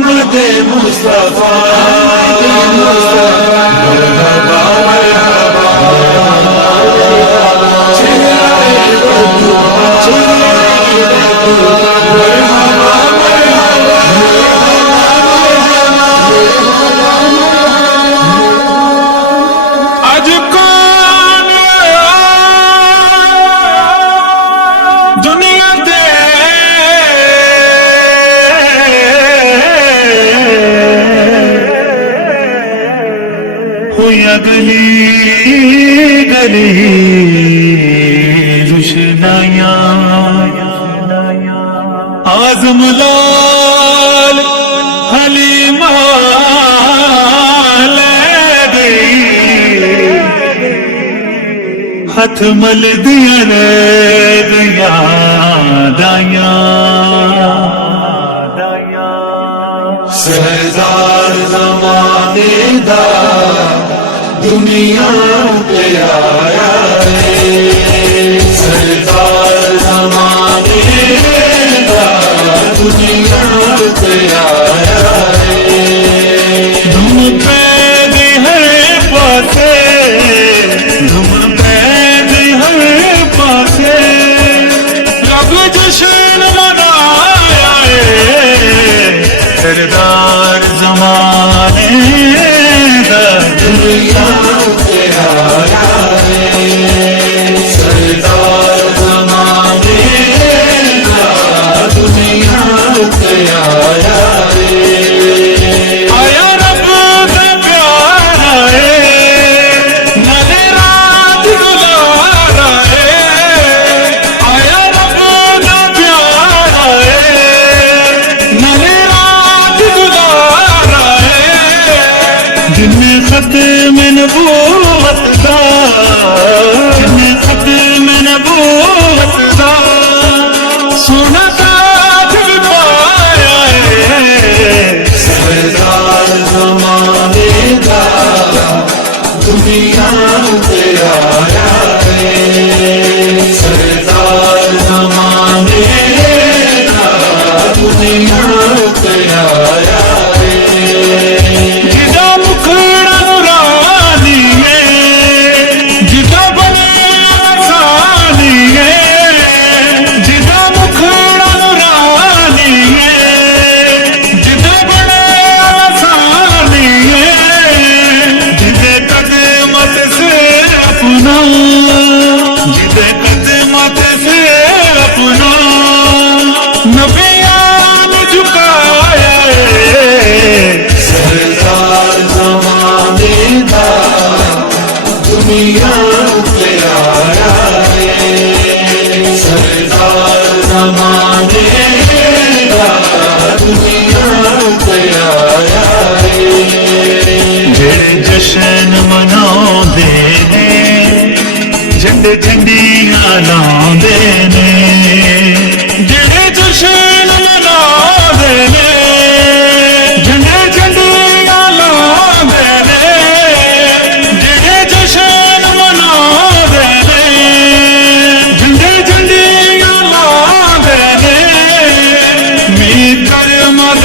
अहमद मुस्तफा मरहबा मरहबा चेहरे बदू मरहबा आज कौन दुनिया दे होया गली गली रुशनाया आज़म लाल हलीमा ले गई हथ मल दिया दिया दाया सरदार ज़माने दा दुनिया पे आया है सरदार ज़माने दा दुनिया पे आया है धुम पैद है पासे धुम पैद है पासे रब जश्न मनाया है सरदार ज़माने दा दुनिया पे आया है सरदार ज़माने दा दुनिया पे आया है आया रब दा प्यारा है नाले रात गुजारा है आया रब दा प्यारा है नाले रात गुजारा है जिन्ने खत्म नबूवत दा जिन्ने खत्म नबूवत दा सोना ताज पाया है सरदार ज़माने दा दुनिया पे आया है सरदार ज़माने दा दुनिया पे आया है जिदा मुखड़ा नूरानी है जिदा बने आसानी है जिदा मुखड़ा नूरानी है जिदा बने आसानी है जिदे कदमत से अपना जिदे कदमत से अपना नबियान झुकाया है सरदार ज़माने दा दुनिया पे आया है सरदार ज़माने दा दुनिया पे आया है जेड़े जश्न मनाउंदे ने झंडे झंडियां लाउंदे ने जेड़े जश्न मनाउंदे ने झंडे झंडियां लाउंदे ने जेड़े जश्न मनाउंदे ने झंडे झंडियां लाउंदे ने मीत करमत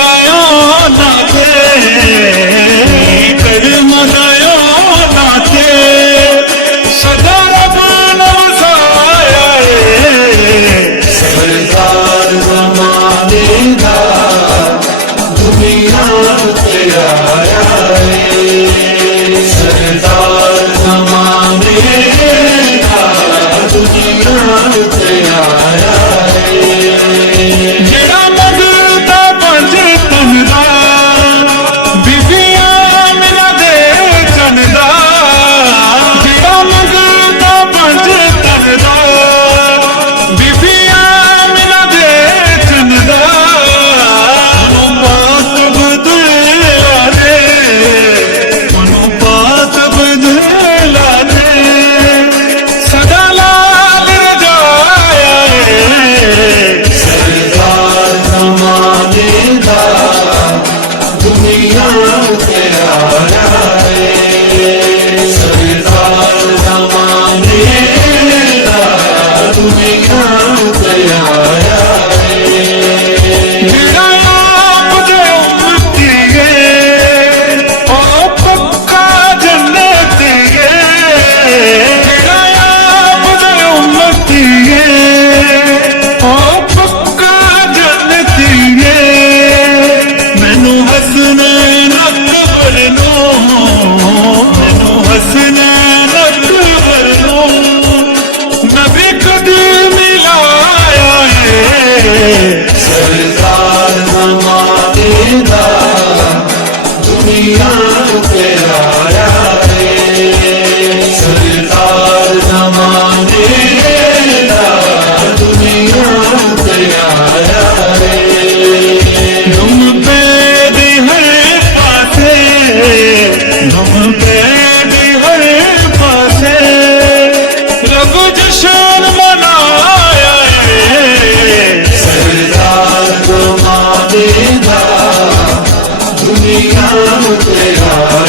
ਤੇ ਆਏ